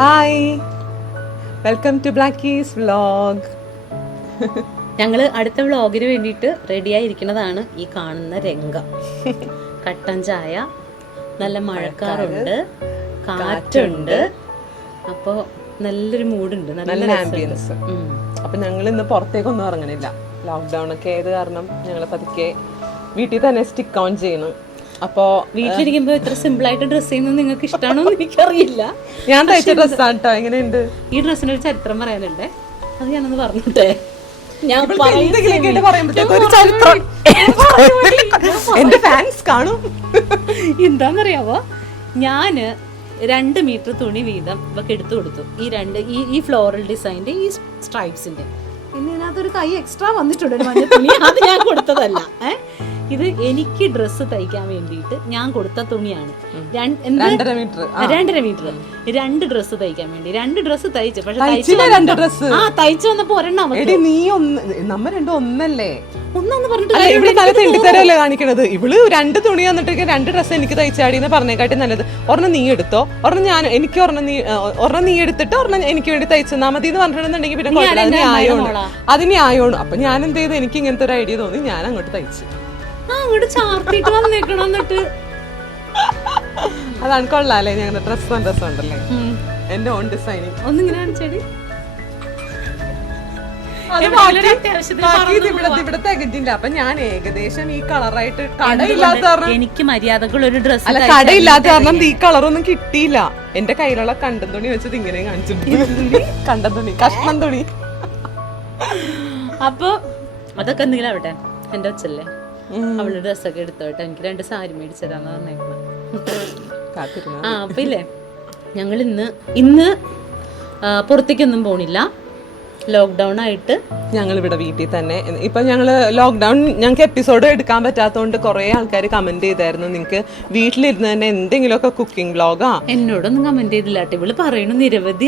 Hi, welcome to Blackie's vlog. ഞങ്ങള് അടുത്ത വ്ളോഗിന് വേണ്ടിയിട്ട് റെഡിയായിരിക്കുന്നതാണ് ഈ കാണുന്ന രംഗം. കട്ടൻ ചായ, നല്ല മഴക്കാറുണ്ട്, കാറ്റുണ്ട്, അപ്പോൾ നല്ലൊരു മൂഡുണ്ട്, നല്ല ആംബിയൻസ്. അപ്പൊ ഞങ്ങൾ ഇന്ന് പുറത്തേക്കൊന്നും ഇറങ്ങണില്ല. ലോക്ക്ഡൗൺ ഒക്കെ ആയത് കാരണം ഞങ്ങൾ പതുക്കെ വീട്ടിൽ തന്നെ സ്റ്റിക്ക് ഓൺ ചെയ്യുന്നു. അപ്പോ വീട്ടിലിരിക്കുമ്പോ ഇത്ര സിമ്പിൾ ആയിട്ട് ഡ്രസ് ചെയ്യുന്നത് നിങ്ങൾക്ക് ഇഷ്ടമാണോ എന്ന് എനിക്കറിയില്ല. ഞാൻ തയ്ച്ച ഡ്രസ്സാണ് കേട്ടോ. എങ്ങനെയുണ്ട്? ഈ ഡ്രസ്സിന് ഒരു ചരിത്രം പറയാനുണ്ടേ, അത് ഞാനൊന്ന് പറഞ്ഞിട്ടെ. ഞാൻ എന്റെ ഫാൻസ് കാണും. എന്താന്നറിയാവോ, ഞാന് 2 മീറ്റർ തുണി വീതം ഇവക്ക് എടുത്തു കൊടുത്തു. ഈ ഫ്ലോറൽ ഡിസൈൻ്റെ ഈ സ്ട്രൈപ്സിന്റെ. പിന്നെ ഇതിനകത്തൊരു കൈ എക്സ്ട്രാ വന്നിട്ടുണ്ട്, ഒരു മഞ്ഞ തുണി. അത് ഞാൻ കൊടുത്തതല്ല. ഇത് എനിക്ക് ഡ്രസ്സ് തയ്ക്കാൻ വേണ്ടിയിട്ട് ഞാൻ കൊടുത്ത തുണിയാണ്. 2.5 മീറ്റർ 2 ഡ്രസ്സ് തയ്ക്കാൻ വേണ്ടി 2 ഡ്രസ്സ് തയ്ച്ചു. പക്ഷെ തയ്ച്ചു വന്നപ്പോ ഒരെണ്ണം നമ്മ രണ്ടും ഒന്നല്ലേ, ഒന്നു പറഞ്ഞിട്ട് ഇവിടെ തല തെണ്ടിത്തരല്ലേ കാണിക്കണത്. ഇവള് 2 തുണി വന്നിട്ട് 2 ഡ്രസ്സ് എനിക്ക് തയ്ച്ചാടിന്ന് പറഞ്ഞേക്കാട്ടി നല്ലത് ഒരെണ്ണം നീ എടുത്തോ, ഒരെണ്ണം ഞാൻ, എനിക്ക് ഒരെണ്ണം നീ എടുത്തിട്ട് ഒരെണ്ണം എനിക്ക് വേണ്ടി തയ്ച്ചാ മതി എന്ന് പറഞ്ഞിട്ടുണ്ടെങ്കിൽ പിന്നെ അത് ന്യായമാണ്. അപ്പൊ ഞാൻ എന്ത് ചെയ്തു, എനിക്ക് ഇങ്ങനത്തെ ഒരു ഐഡിയ തോന്നി, ഞാൻ അങ്ങോട്ട് തയ്ച്ചു. അങ്ങോട്ട് ചാർത്തിട്ട് വന്നേക്കണം. എന്നിട്ട് അതാണ് കൊള്ളാല്ലേ, ഞങ്ങളുടെ ഡ്രസ് ഉണ്ടല്ലേ, എന്റെ ഓൺ ഡിസൈനിങ്. ഒന്നിങ്ങനെ കാണിച്ചേടി. ഇവിടെ തികഞ്ഞില്ല. അപ്പൊ ഞാൻ ഏകദേശം ഈ കളറായിട്ട്, കടയില്ലാത്ത എനിക്ക് മര്യാദക്കുള്ള ഒരു ഡ്രസ് അല്ല, കടയില്ലാത്ത കാരണം ഈ കളറൊന്നും കിട്ടിയില്ല. എന്റെ കയ്യിലുള്ള കണ്ടം തുണി വെച്ചത് ഇങ്ങനെ കാണിച്ചിട്ടുണ്ട്. കണ്ടം തുണി, കഷ്ണം തുണി. അപ്പൊ അതൊക്കെ എന്തെങ്കിലും ആവട്ടെ, എന്റെ ഒച്ചല്ലേ, അവളുടെ ഡ്രസ്സൊക്കെ എടുത്തോട്ടെ. എനിക്ക് 2 സാരി മേടിച്ചു തരാന്ന് പറഞ്ഞേക്കണം. അപ്പൊ ഇല്ലേ, ഞങ്ങൾ ഇന്ന് പുറത്തേക്കൊന്നും പോണില്ല. ലോക്ക്ഡൗൺ ആയിട്ട് ഞങ്ങൾ ഇവിടെ വീട്ടിൽ തന്നെ. ഇപ്പൊ ഞങ്ങള് ലോക്ക്ഡൗൺ, ഞങ്ങൾക്ക് എപ്പിസോഡ് എടുക്കാൻ പറ്റാത്തതുകൊണ്ട് കുറെ ആൾക്കാർ കമന്റ് ചെയ്തായിരുന്നു, നിങ്ങക്ക് വീട്ടിലിരുന്ന് തന്നെ എന്തെങ്കിലുമൊക്കെ കുക്കിംഗ് വ്ളോഗാ. എന്നോടൊന്നും കമന്റ് ചെയ്തില്ല. ഇവള് പറയണു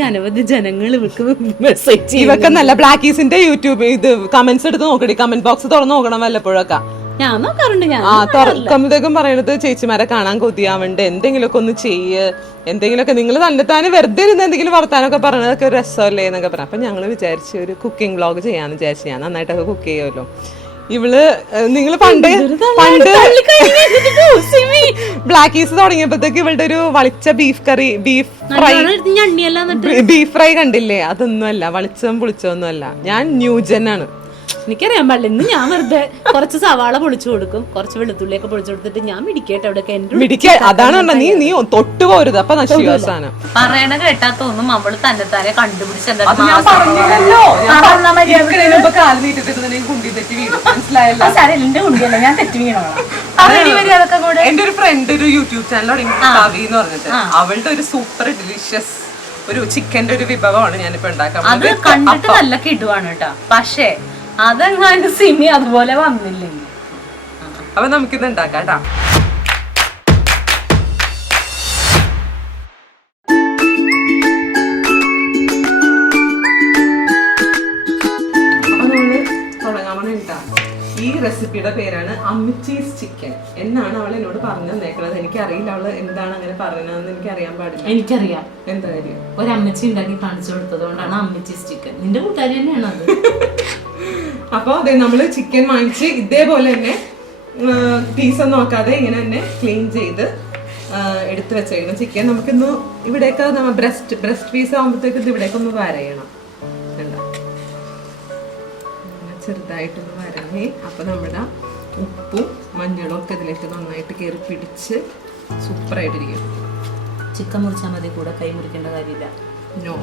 അനവധി ജനങ്ങൾ ഇവക്ക് മെസ്സേജ്. ഇവക്ക് നല്ല ബ്ലാക്കീസിന്റെ യൂട്യൂബ് ഇത് കമന്റ്സ് എടുത്ത് നോക്കടി, കമന്റ് ബോക്സ് തുറന്നു നോക്കണം വല്ലപ്പോഴൊക്കെ. ഞാൻ നോക്കാറുണ്ട്. ഞാൻ തുറക്കുമ്പോഴത്തേക്കും പറയണത് ചേച്ചിമാരെ കാണാൻ കൊതിയാവുണ്ട്, എന്തെങ്കിലുമൊക്കെ ഒന്ന് ചെയ്യ്, എന്തെങ്കിലുമൊക്കെ നിങ്ങൾ തന്നെത്താനെ വെറുതെ ഇരുന്ന് എന്തെങ്കിലും വർത്താനൊക്കെ പറയണതൊക്കെ ഒരു രസമല്ലേ എന്നൊക്കെ പറഞ്ഞു. അപ്പൊ ഞങ്ങള് വിചാരിച്ചു ഒരു കുക്കിംഗ് വ്ളോഗ് ചെയ്യാന്ന് വിചാരിച്ചു. ഞാൻ നന്നായിട്ടൊക്കെ കുക്ക് ചെയ്യുമല്ലോ. ഇവള് നിങ്ങൾ പണ്ട് ബ്ലാക്കീസ് തുടങ്ങിയപ്പോഴത്തേക്ക് ഇവളുടെ ഒരു വളിച്ച ബീഫ് ഫ്രൈ കണ്ടില്ലേ, അതൊന്നും അല്ല, വളിച്ചതും പുളിച്ചതൊന്നും അല്ല. ഞാൻ ന്യൂജൻ ആണ്, എനിക്കറിയാൻ പാടില്ല. ഇന്ന് ഞാൻ വെറുതെ കുറച്ച് സവാള പൊളിച്ചു കൊടുക്കും, കുറച്ച് വെളുത്തുള്ളിയൊക്കെ പൊളിച്ചു കൊടുത്തിട്ട് ഞാൻ മിടിക്കട്ടെ. അവിടെ അതാണ് നീ തൊട്ടു പോരുത്, അപ്പൊ നശിവാസാനം പറയണ കേട്ടാത്തൊന്നും അവള് തന്നെ കണ്ടുപിടിച്ചല്ലോ. ഞാൻ തെറ്റി വീണോ. എന്റെ ഒരു ഫ്രണ്ട് ഒരു യൂട്യൂബ് ചാനൽ തുടങ്ങി എന്ന് പറഞ്ഞിട്ട്, അവളുടെ ഒരു സൂപ്പർ ഡിലീഷ്യസ് ഒരു ചിക്കന്റെ ഒരു വിഭവമാണ് ഞാനിപ്പോ ഉണ്ടാക്കാൻ. അത് കണ്ടിട്ട് നല്ല കിടുവാണ് കേട്ടോ. പക്ഷേ അതെങ്ങാനും സിമി അതുപോലെ വന്നില്ലെങ്കിൽ അപ്പൊ നമുക്കിത് ഉണ്ടാക്കാം കേട്ടാ. അപ്പൊ നമ്മള് തുടങ്ങാൻ വേണ്ടിട്ടാ. ഈ റെസിപ്പിയുടെ പേരാണ് അമ്മച്ചീസ് ചിക്കൻ എന്നാണ് അവൾ എന്നോട് പറഞ്ഞു തന്നേക്കുന്നത്. എനിക്കറിയില്ല അവള് എന്താണ് അങ്ങനെ പറയുന്നതെന്ന്, എനിക്ക് അറിയാൻ പാടില്ല. എനിക്കറിയാം എന്താ കാര്യം, ഒരു അമ്മച്ചി ഉണ്ടാക്കി കാണിച്ചു കൊടുത്തത് കൊണ്ടാണ് അമ്മച്ചീസ് ചിക്കൻ. നിന്റെ കൂട്ടുകാരി തന്നെയാണ് അത്. അപ്പൊ അതെ, നമ്മള് ചിക്കൻ വാങ്ങിച്ച് ഇതേപോലെ തന്നെ പീസൊന്നും നോക്കാതെ ഇങ്ങനെ തന്നെ ക്ലീൻ ചെയ്ത് എടുത്ത് വെച്ചേക്കണം. ചിക്കൻ നമുക്കിന്ന് ഇവിടെയൊക്കെ ബ്രസ്റ്റ് പീസ് ആകുമ്പോഴത്തേക്ക് ഇത് ഇവിടേക്ക് ഒന്ന് വരയണം. ചെറുതായിട്ടൊന്ന് വരഞ്ഞ്, അപ്പൊ നമ്മുടെ ഉപ്പും മഞ്ഞളും ഒക്കെ ഇതിലേക്ക് നന്നായിട്ട് കയറി പിടിച്ച് സൂപ്പറായിട്ടിരിക്കും. ചിക്കൻ മുറിച്ചാൽ മതി, കൂടെ കൈ മുറിക്കേണ്ട കാര്യമില്ല. നോ,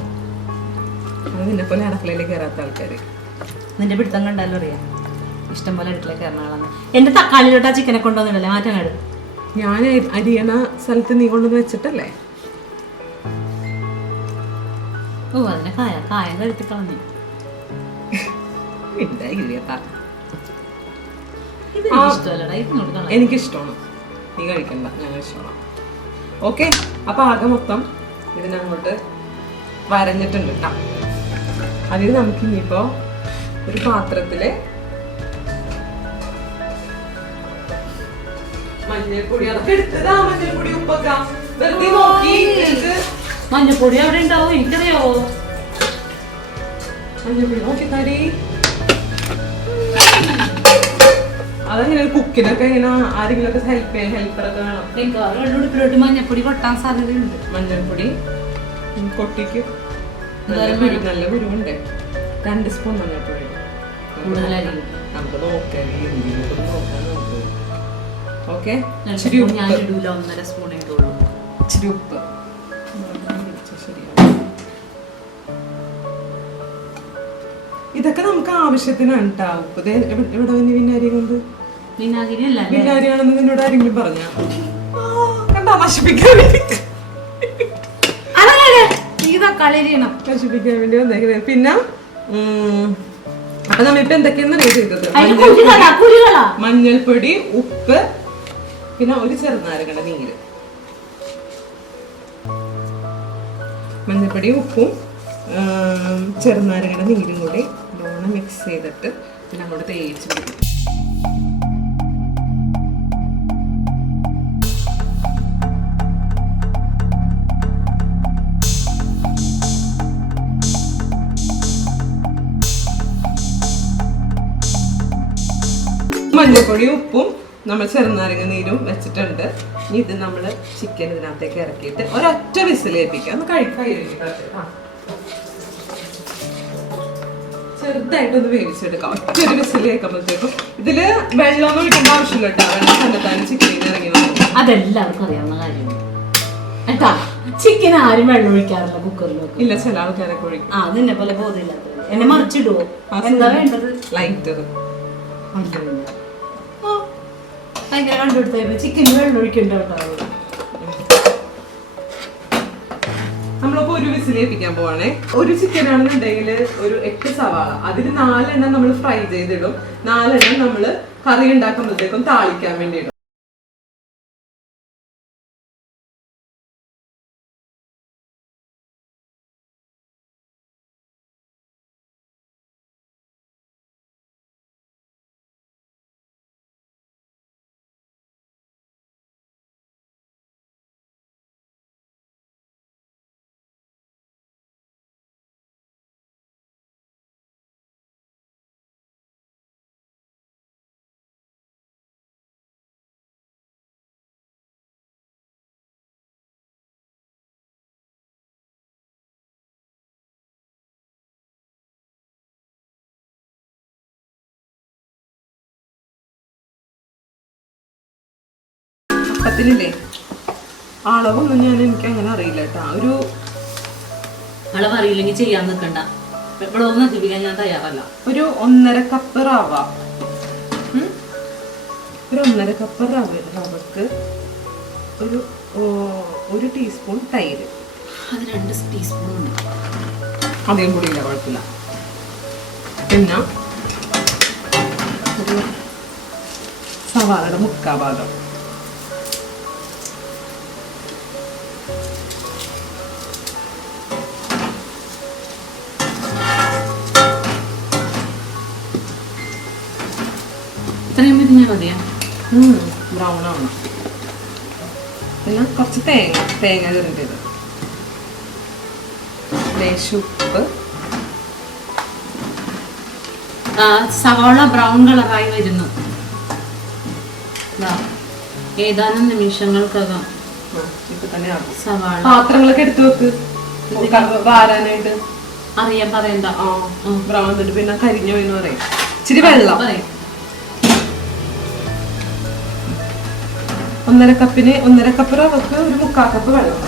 അത് നിന്നെ പോലെ അടുക്കളയിലേക്ക് കയറാത്ത ആൾക്കാര്. നിന്റെ പിടുത്തം കണ്ടാലും അറിയാം, ഇഷ്ടം പോലെ അടുക്കളയിൽ കയറുന്ന ആളാണ്. എന്റെ തക്കാളിയിലോട്ട് ആ ചിക്കനെ കൊണ്ടുവന്നിടല്ലേ, മാറ്റാനാട്. ഞാൻ അരിയണ സ്ഥലത്ത് നീ കൊണ്ടുവന്ന് വെച്ചിട്ടല്ലേ. ഓ, അതിനെ കായം കഴുത്തി കളഞ്ഞു. എനിക്കിഷ്ടമാണ്, നീ കഴിക്കണ്ട, ഞാൻ ഇഷ്ടമാണ്. ഓക്കെ, അപ്പൊ ആകെ മൊത്തം ഇതിനങ്ങോട്ട് വരഞ്ഞിട്ടുണ്ട് കേട്ടോ. അതിന് നമുക്ക് ഇനിയിപ്പോ ഒരു പാത്രത്തില് മഞ്ഞൾപ്പൊടി, അതൊക്കെ എടുത്തതാ, മഞ്ഞൾപ്പൊടി ഉപ്പൊക്കെ വെറുതെ നോക്കി മഞ്ഞപ്പൊടി അവിടെ ഉണ്ടാവും, എനിക്കറിയാവോ? മഞ്ഞപ്പൊടി നോക്കി തടി. അതെങ്ങനെ കുക്കിനൊക്കെ ഇങ്ങനെ ആരെങ്കിലും ഒക്കെ ഹെൽപ്പറൊക്കെ വേണം. വെള്ളുടുപ്പിലോട്ട് മഞ്ഞപ്പൊടി കൊട്ടാൻ സാധ്യതയുണ്ട്. മഞ്ഞൾപ്പൊടി കൊട്ടിക്ക് നല്ല കുരുവുണ്ട്. 2 സ്പൂൺ മഞ്ഞൾപ്പൊടി. നമുക്ക് നോക്കാം നമുക്ക്. ഓക്കെ, ഇച്ചിരി ഉപ്പ്. ഞാൻ ഇടൂല, 1.5 സ്പൂണേ ഇടുള്ളൂ. ഇച്ചിരി ഉപ്പ്. ഇതൊക്കെ നമുക്ക് ആവശ്യത്തിനാണ് കേട്ടോ. ഉപ്പ് ഇവിടെ വന്ന് വിനാരി കൊണ്ട് വിനാരിയാണെന്ന് നിന്നോട് ആരെങ്കിലും പറഞ്ഞ കണ്ടാ നശിപ്പിക്കാൻ വേണ്ടി നശിപ്പിക്കാൻ വേണ്ടി വന്നേക്കുന്നത്. പിന്നെ അപ്പൊ നമ്മളിപ്പോ എന്തൊക്കെയാന്ന് ചെയ്തത്? മഞ്ഞൾപ്പൊടി, ഉപ്പ്, പിന്നെ ഒരു ചെറുനാരങ്ങയുടെ നീര്. മഞ്ഞൾപ്പൊടി, ഉപ്പും ചെറുനാരങ്ങയുടെ നീരും കൂടി നല്ലോണം മിക്സ് ചെയ്തിട്ട് പിന്നെ അങ്ങോട്ട് തേച്ച് പിടിക്കും. മഞ്ഞൾപ്പൊടി, ഉപ്പും നമ്മൾ ചെറുനാരങ്ങ നീരും വെച്ചിട്ടുണ്ട്. ഇനി ഇത് നമ്മൾ ചിക്കൻ ഇതിനകത്തേക്ക് ഇറക്കിയിട്ട് ഒരൊറ്റ വിസിലേൽപ്പിക്കാം. ഒന്ന് കഴിക്കാൻ ചെറുതായിട്ടൊന്ന് വേവിച്ചെടുക്കാം. ഒറ്റൊരു വിസിൽ കേൾക്കുമ്പോഴത്തേക്കും. ഇതില് വെള്ളമൊന്നും ഒഴിക്കേണ്ട ആവശ്യമില്ല കേട്ടോ. വെള്ളം തന്നെത്താനും ചിക്കനിൽ ഇറങ്ങി വന്നു. അതെല്ലാവർക്കും അറിയാവുന്ന കാര്യമാണ്. ചിക്കൻ ആരും വെള്ളം ഒഴിക്കാറില്ല കുക്കറിലൊക്കെ. ഇല്ല, ചില ആൾക്കാരൊക്കെ ഒഴിക്കും. അതിനെ പോലെ ബോധമില്ലാത്ത എന്നെ മറിച്ചിടുവോ? എന്താ വേണ്ടത്? ലൈറ്റർ ഭയങ്കര കണ്ടുപിടുത്തപ്പോ ചിക്കന് വെള്ളം ഒഴിക്കേണ്ടാവും. നമ്മളിപ്പോ ഒരു വിസിലേൽപ്പിക്കാൻ പോവാണേ. ഒരു ചിക്കൻ ആണെന്നുണ്ടെങ്കിൽ ഒരു 8 സവാള, അതിൽ 4 എണ്ണം നമ്മൾ ഫ്രൈ ചെയ്തിടും, 4 എണ്ണം നമ്മൾ കറി ഉണ്ടാക്കുമ്പോഴത്തേക്കും താളിക്കാൻ വേണ്ടി ഇടും. അപ്പത്തിനില്ലേ അളവൊന്നും എനിക്ക് അങ്ങനെ അറിയില്ല കേട്ടോ. ഒരു അളവ് അറിയില്ലെങ്കിൽ ചെയ്യാൻ നിൽക്കണ്ട. എപ്പോഴും നശിപ്പിക്കാൻ ഞാൻ തയ്യാറല്ല. ഒരു 1.5 കപ്പ് റവ, ഒരു 1.5 കപ്പ് റവക്ക് ഒരു ടീസ്പൂൺ തൈര്. അത് 2 ടീസ്പൂൺ ഉണ്ട്. അധികം കൂടിയില്ല, കുഴപ്പമില്ല. പിന്നെ ഒരു സവാളയുടെ 3/4 ഭാഗം. ഇത്രയും പിരിഞ്ഞാൽ മതിയാ? ബ്രൗൺ ആവണം. പിന്നെ കുറച്ച് തേങ്ങ ചെറിയത്, ഉപ്പ്. സവാള ബ്രൗൺ കളറായി വരുന്നു. ഏതാനും നിമിഷങ്ങൾക്കകം സവാള. പാത്രങ്ങളൊക്കെ എടുത്തു വെക്ക് വാരാനായിട്ട്. അറിയാൻ പറയണ്ട. ബ്രൗൺ എന്നിട്ട് പിന്നെ കരിഞ്ഞു എന്ന് പറയും. ഇച്ചിരി വെള്ളം പറയും. 1.5 കപ്പിന് 1.5 കപ്പ് റവക്ക് ഒരു 3/4 കപ്പ് വെള്ളം.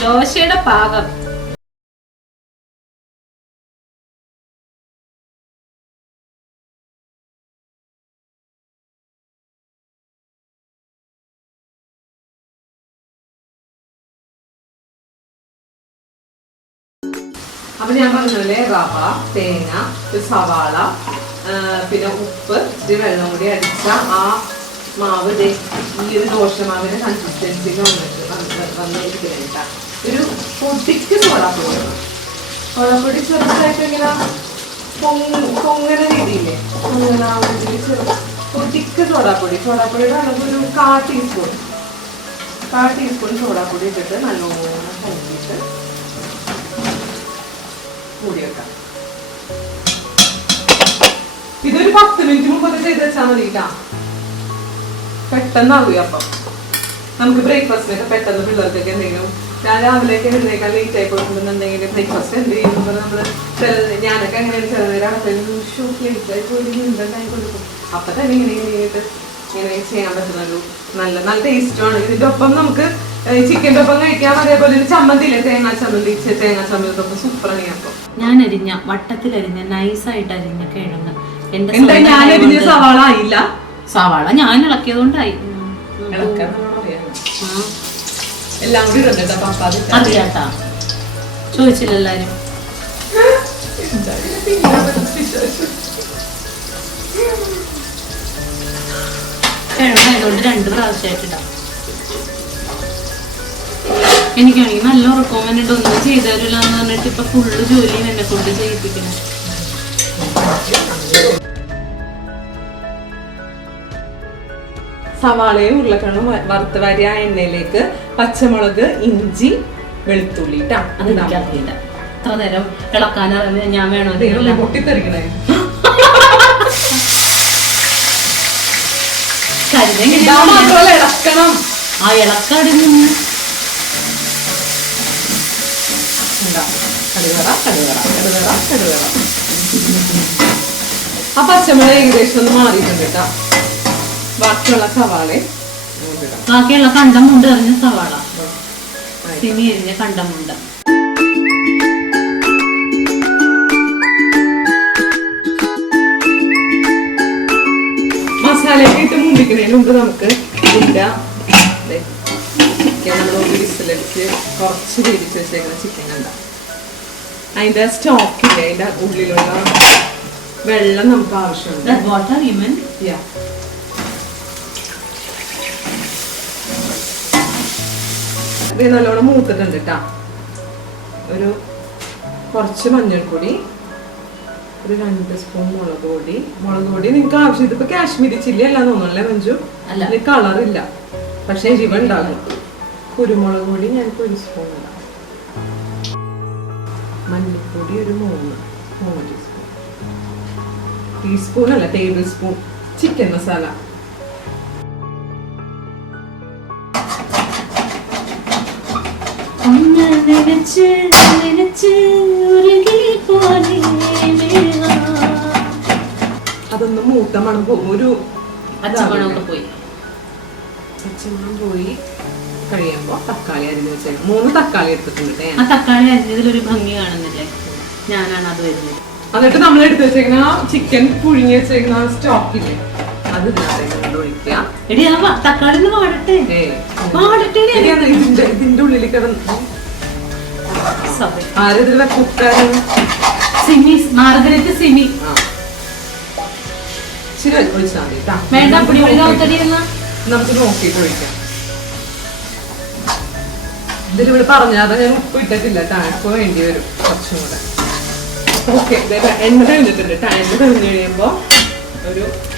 ദോശയുടെ പാകം. അപ്പൊ ഞാൻ പറഞ്ഞല്ലേ, റവ, തേങ്ങ, സവാള, പിന്നെ ഉപ്പ്, ഇച്ചിരി വെള്ളം കൂടി അടിച്ച ആ മാവ് ഈ ഒരു ദോശമാവിന്റെ കൺസിസ്റ്റൻസിയിൽ വന്നിരിക്കുന്നുണ്ട്. ഒരു പൊടിക്ക് സോഡാപ്പൊടി ചെറുതായിട്ട് ഇങ്ങനെ പൊങ്ങന രീതിയില്ലേ, പൊടിക്ക് സോഡാപ്പൊടിയുടെ അളവ് ഒരു 1/4 ടീസ്പൂൺ. 1/4 ടീസ്പൂൺ സോഡാപ്പൊടി ഇട്ടിട്ട് നല്ലോണം കലക്കിയിട്ട് മൂടി വെക്കാം. ഇതൊരു 10 മിനിറ്റ് മുമ്പ് ചെയ്ത് വെച്ചാൽ മതി കേട്ടാ. പെട്ടെന്നാവുക. അപ്പം നമുക്ക് ബ്രേക്ക്ഫാസ്റ്റിനൊക്കെ പെട്ടെന്ന് പിള്ളേർക്കൊക്കെ എന്തെങ്കിലും രാവിലേക്ക് എഴുന്നേക്കാൻ ലേറ്റ് ആയി കൊടുക്കുന്നുണ്ടെങ്കിൽ ബ്രേക്ക്ഫാസ്റ്റ് എന്ത് ചെയ്യുമ്പോൾ നമ്മള് ഞാനൊക്കെ എങ്ങനെയാണ് ചില നേരം ലേറ്റ് ആയി പോയി ഉണ്ടായി കൊടുക്കും. അപ്പൊ തന്നെ ഇങ്ങനെ ചെയ്യാൻ പറ്റുന്നൊരു നല്ല ടേസ്റ്റുമാണ്. ഇതിന്റെ ഒപ്പം നമുക്ക് ചിക്കൻ്റെ ഒപ്പം കഴിക്കാം. അതേപോലെ ഒരു ചമ്മന്തി ഇല്ലേ, തേങ്ങാ ചമ്മന്തി ഒക്കെ സൂപ്പറാണ്. അപ്പം ഞാൻ അരിഞ്ഞ വട്ടത്തിലരിഞ്ഞ നൈസായിട്ട് അരിഞ്ഞ കിഴങ്ങ് എന്താ ഞാൻ അരിഞ്ഞ സവാള ആയില്ല. സവാള ഞാൻ ഇളക്കിയതുകൊണ്ടായി. എല്ലാം കൂടി അറിയാട്ടാ, ചോദിച്ചില്ല എല്ലാരും. കിഴങ്ങായതുകൊണ്ട് 2 പ്രാവശ്യമായിട്ടിടാം. എനിക്കാണെങ്കിൽ നല്ല ഉറക്കം വന്നിട്ട് ഒന്നും ചെയ്തു തരില്ല എന്ന് പറഞ്ഞിട്ട് ഇപ്പൊ ഫുള്ള് ജോലിയും എന്നെ കൊണ്ട് ചെയ്യിപ്പിക്കണം. സവാളയും ഉരുളക്കിഴങ്ങും വറുത്ത് വരിക എണ്ണയിലേക്ക് പച്ചമുളക്, ഇഞ്ചി, വെളുത്തുള്ളി അത് എനിക്കറിയില്ല. എത്ര നേരം ഇളക്കാനറിഞ്ഞ ഞാൻ വേണോ പൊട്ടിത്തെറിക്കണേ. ഇളക്കണം. ആ ഇളക്കടിഞ്ഞു ആ പച്ചമുളക് ഏകദേശം ഒന്ന് മാറിയിട്ടുണ്ട് കേട്ടോ. ബാക്കിയുള്ള സവാള, ബാക്കിയുള്ള കണ്ടമുണ്ട് എറിഞ്ഞ സവാള, സിമി എരിഞ്ഞ കണ്ടമുണ്ട്. മസാലയൊക്കെ ഇട്ട് മുമ്പിക്കുന്നതിന് മുമ്പ് നമുക്ക് ഇതിൻ്റെ ചിക്കൻ നമ്മൾ ഒരു വിസിലടിച്ച് കുറച്ച് വേവിച്ച് വെച്ചേക്കുന്ന ചിക്കൻ കണ്ട അതിൻ്റെ സ്റ്റോക്കില്ലേ, അതിൻ്റെ ഉള്ളിലുള്ള വെള്ളം നമുക്ക് ആവശ്യമുണ്ട്. ഇത് നല്ലോണം മൂത്തിട്ടുണ്ട് കേട്ടാ. ഒരു കുറച്ച് മഞ്ഞൾപ്പൊടി, ഒരു 2 സ്പൂൺ മുളക് പൊടി നിങ്ങൾക്ക് ആവശ്യം. ഇതിപ്പോ കാശ്മീരി ചില്ലി അല്ല തോന്നുന്നല്ലേ മഞ്ജു? അതിന് കളറില്ല, പക്ഷെ എരിവ് ഉണ്ടാകും. കുരുമുളക് പൊടി ഞാനിപ്പോ 1 സ്പൂൺ ഇടാം. മല്ലിപ്പൊടി ഒരു 3 ടീസ്പൂൺ അല്ല, ടേബിൾ സ്പൂൺ ചിക്കൻ മസാല. അതൊന്ന് മൂത്ത മണം പോകും, ഒരു പച്ചമണമൊക്കെ പോയി. പച്ചമണം പോയി കഴിയുമ്പോ തക്കാളി അരിഞ്ഞ് വെച്ചേക്കാം. 3 തക്കാളി എടുത്തിട്ടുണ്ട്. ആ തക്കാളി അരിഞ്ഞതിലൊരു ഭംഗി കാണുന്നില്ലേ? ഞാനാണ് അത് വരുന്നത്. എന്നിട്ട് നമ്മൾ എടുത്ത് വെച്ചേക്കുന്ന ചിക്കൻ പുഴുങ്ങി വെച്ചേക്കുന്ന സ്റ്റോക്കില്ലേ, അത് ഇതിനകത്തേക്ക് ഒഴിക്കുക. തക്കാളി ഇതിന്റെ ഉള്ളിൽ കിടന്ന് ആരതിലുള്ള കുക്കാരും സിമി മാർഗരറ്റ് സിമി ഇച്ചിരി ഒഴിച്ചാൽ മതി. നമുക്ക് നോക്കിയിട്ട് ഒഴിക്കാം. ഇതിലിവിടെ പറഞ്ഞാൽ ഞാൻ ഉപ്പ് ഇട്ടിട്ടില്ല, ടാപ്പ് വേണ്ടി വരും കുറച്ചും കൂടെ. ഓക്കെ, എണ്ണ കഴിഞ്ഞിട്ടുണ്ട്. എണ്ണ കഴിഞ്ഞ് കഴിയുമ്പോ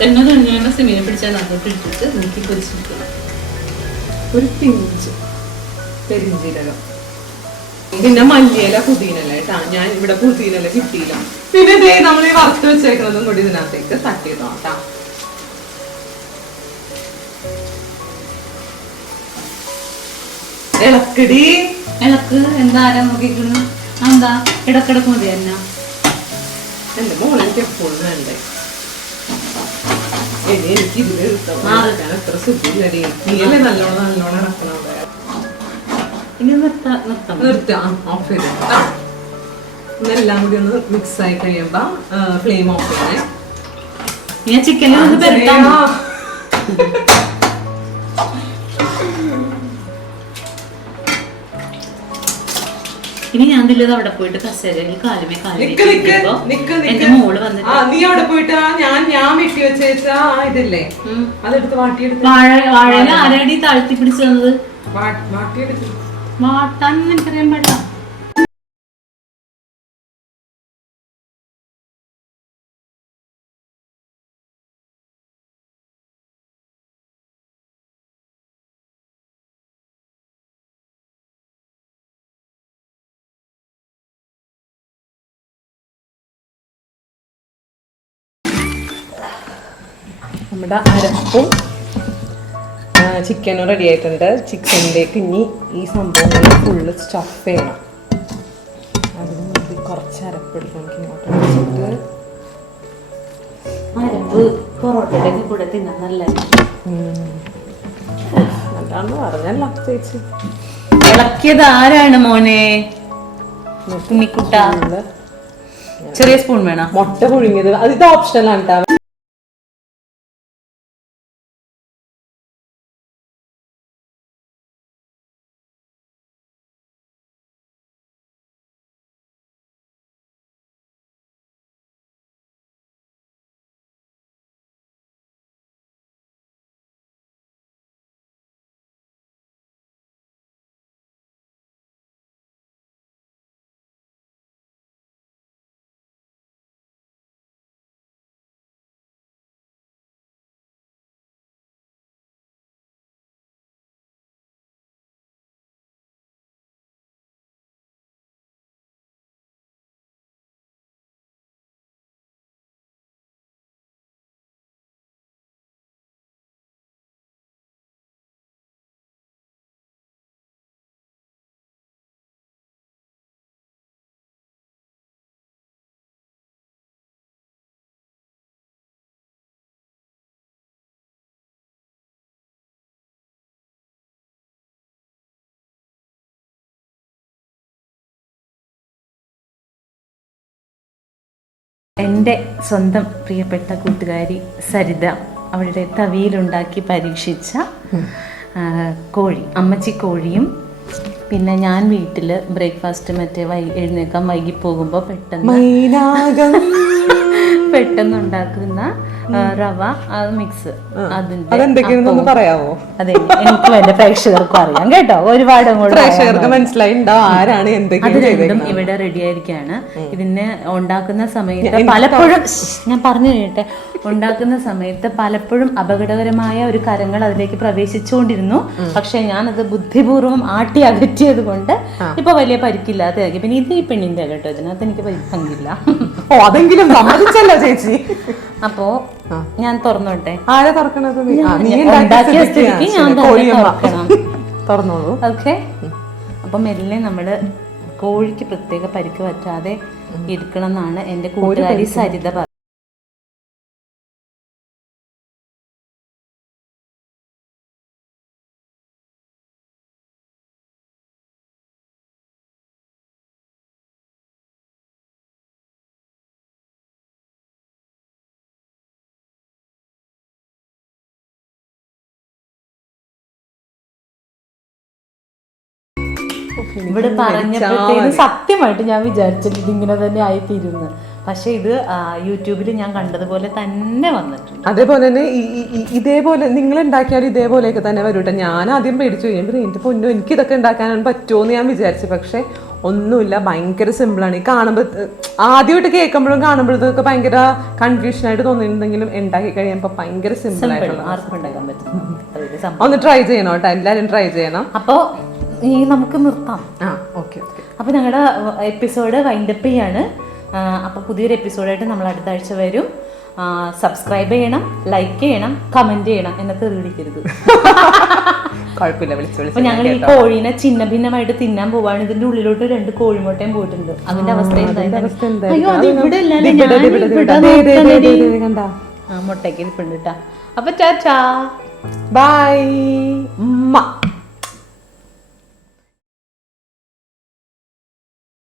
എണ്ണ കഴിഞ്ഞ് കഴിയുമ്പോൾ സിമിനെ പിടിച്ചാൽ നന്നായിട്ട് ഇട്ടിട്ട് നോക്കി പൊരിച്ചിരിക്കണം. ഒരു പിഞ്ച് പെരിഞ്ചീരകം, പിന്നെ മല്ലിയില, പുതിനല കേട്ടാ. ഞാൻ ഇവിടെ പുതിനല കിട്ടിയില്ല. പിന്നെ നമ്മൾ ഈ വറുത്ത് വെച്ചേക്കുന്നതും കൂടി ഇതിനകത്തേക്ക് തട്ടിയിടാം കേട്ടാ. ഇളക്കടി ഇളക്ക്. എന്താ നോക്കിക്കണു? എന്താ ഇടക്കിടക്ക് മതി എന്നാ? എന്റെ മോളെ എനിക്ക് എപ്പോഴും വേണ്ടേ. എനിക്ക് ഇതിൽ എടുത്താൽ എത്ര സുഖില്ലടി. നീയല്ലേ നല്ലോണം ഇറക്കണം. ഇനി നിർത്താം, ഓഫ് ചെയ്ത് എല്ലാം കൂടി ഒന്ന് മിക്സ് ആയി കഴിയുമ്പോ ഫ്ലെയിം ഓഫ് ചെയ്യണേ. ഞാൻ ചിക്കനിൽ ഒന്ന് പെരട്ടാം. ഇനി ഞാൻ ഇതില്ലത് അവിടെ പോയിട്ട് കസേരയിൽ കാലുമേ എന്റെ മോള് വന്നിട്ട് നീ അവിടെ പോയിട്ട് ഞാൻ വെട്ടി വെച്ചാ ഇതില്ലേ അതെടുത്ത് വാട്ടിയെടുത്ത് വാഴയില ആരടി താഴ്ത്തി പിടിച്ചു തന്നത്? വാട്ടിയെടുത്ത് വാട്ടാൻ എനിക്കറിയാൻ പാടില്ല. നമ്മുടെ അരപ്പും ചിക്കനും റെഡി ആയിട്ടുണ്ട്. ചിക്കനിലേക്ക് ഇനി ഈ സംഭവങ്ങൾ ഫുള്ള് സ്റ്റഫ് ചെയ്യണം. അതിന് വേണ്ടി കുറച്ച് അരപ്പെടുക്കും. നമുക്ക് ഇങ്ങോട്ട് വെച്ചിട്ട് അരപ്പ് പൊറോട്ടയുടെ കൂടെ തിന്നാൻ നല്ലത്. എന്താണെന്ന് പറഞ്ഞല്ലോ ചേച്ചി. ഇളക്കിയത് ആരാണ് മോനെ? കുഞ്ഞിക്കുട്ട. ചെറിയ സ്പൂൺ വേണം. മുട്ട പുഴുങ്ങിയത് ഇത് ഓപ്ഷണലാണ് കേട്ടോ. എൻ്റെ സ്വന്തം പ്രിയപ്പെട്ട കൂട്ടുകാരി സരിത അവളുടെ തവിയിലുണ്ടാക്കി പരീക്ഷിച്ച കോഴി, അമ്മച്ചി കോഴിയും, പിന്നെ ഞാൻ വീട്ടിൽ ബ്രേക്ക്ഫാസ്റ്റ് മറ്റേ എഴുന്നേക്കാൻ വൈകി പോകുമ്പോൾ പെട്ടെന്നുണ്ടാക്കുന്ന റവ മിക്സ്, അതെന്തൊക്കെയാണെന്ന് പറയാവോ? അതെ, എനിക്കും എന്റെ പ്രേക്ഷകർക്കും അറിയാം കേട്ടോ. ഒരുപാട് പ്രേക്ഷകർക്ക് മനസ്സിലായിണ്ടാവും ആരാണ് എന്തൊക്കെയാണ്. ഇവിടെ റെഡി ആയിരിക്കാണ്. ഇതിനെ ഉണ്ടാക്കുന്ന സമയത്ത് പലപ്പോഴും ഞാൻ പറഞ്ഞു കഴിഞ്ഞിട്ട്, ഉണ്ടാക്കുന്ന സമയത്ത് പലപ്പോഴും അപകടകരമായ ഒരു കരങ്ങൾ അതിലേക്ക് പ്രവേശിച്ചുകൊണ്ടിരുന്നു. പക്ഷെ ഞാനത് ബുദ്ധിപൂർവ്വം ആട്ടി അകറ്റിയത് കൊണ്ട് ഇപ്പൊ വലിയ പരിക്കില്ലാതെയാക്കി. പിന്നെ ഇത് ഈ പെണ്ണിന്റെ കേട്ടോ, ഇതിനകത്ത് എനിക്ക് പങ്കില്ല. ഓ, അതെങ്കിലും സമ്മതിച്ചല്ലോ ചേച്ചി. അപ്പോ ഞാൻ തുറന്നോട്ടെ. ആരെ തുറക്കണത്? ഉണ്ടാക്കിയ സ്ഥിതിക്ക് ഞാൻ തുറക്കണം. തുറന്നോളൂ. ഓക്കെ. അപ്പൊ മെല്ലെ നമ്മള് കോഴിക്ക് പ്രത്യേക പരിക്ക് പറ്റാതെ ഇരിക്കണം എന്നാണ് എന്റെ കൂട്ടുകാരി സരിത പറഞ്ഞത്. ഇവിടെ പറഞ്ഞപ്പോഴത്തേക്കും സത്യമായിട്ട് ഞാൻ വിചാരിച്ചത് ഇതിങ്ങനെ തന്നെ ആയിത്തീരുന്നു. പക്ഷെ ഇത് യൂട്യൂബിൽ ഞാൻ കണ്ടതുപോലെ തന്നെ വന്നിട്ടുണ്ട്. അതേപോലെ തന്നെ ഇതേപോലെ നിങ്ങൾ ഉണ്ടാക്കിയാലും ഇതേപോലെയൊക്കെ തന്നെ വരും കേട്ടോ. ഞാൻ ആദ്യം പേടിച്ചു കഴിയുമ്പോൾ എന്റെ പൊന്നോ എനിക്ക് ഇതൊക്കെ ഉണ്ടാക്കാനാണ് പറ്റുമോ എന്ന് ഞാൻ വിചാരിച്ചു. പക്ഷെ ഒന്നുമില്ല, ഭയങ്കര സിമ്പിളാണ്. ഈ കാണുമ്പോൾ ആദ്യമായിട്ട് കേൾക്കുമ്പോഴും കാണുമ്പോഴത്തേക്ക് ഭയങ്കര കൺഫ്യൂഷൻ ആയിട്ട് തോന്നിയിട്ടുണ്ടെങ്കിലും ഉണ്ടാക്കി കഴിയുമ്പോൾ ഭയങ്കര സിമ്പിൾ ആയിട്ട് ആർക്കും ഉണ്ടാക്കാൻ പറ്റും. ഒന്ന് ട്രൈ ചെയ്യണം കേട്ടോ, എല്ലാവരും ട്രൈ ചെയ്യണം. അപ്പോൾ നമുക്ക് നിർത്താം. അപ്പൊ ഞങ്ങളുടെ എപ്പിസോഡ് വൈൻഡപ്പ് ചെയ്യാണ്. അപ്പൊ പുതിയൊരു എപ്പിസോഡായിട്ട് നമ്മൾ അടുത്ത ആഴ്ച വരും. സബ്സ്ക്രൈബ് ചെയ്യണം, ലൈക്ക് ചെയ്യണം, കമന്റ് ചെയ്യണം. എന്നൊക്കെ വിളിക്കരുത്. അപ്പൊ ഞങ്ങൾ ഈ കോഴീനെ ചിന്ന ഭിന്നമായിട്ട് തിന്നാൻ പോവാണ്. ഇതിന്റെ ഉള്ളിലോട്ട് 2 കോഴിമുട്ടയും പോയിട്ടുണ്ട്. അതിന്റെ അവസ്ഥ അയ്യോ, അത് ഇവിടെ മുട്ടയ്ക്ക് ഇരിപ്പുണ്ട് കേട്ടാ. അപ്പൊ ടാറ്റാ, ബൈ.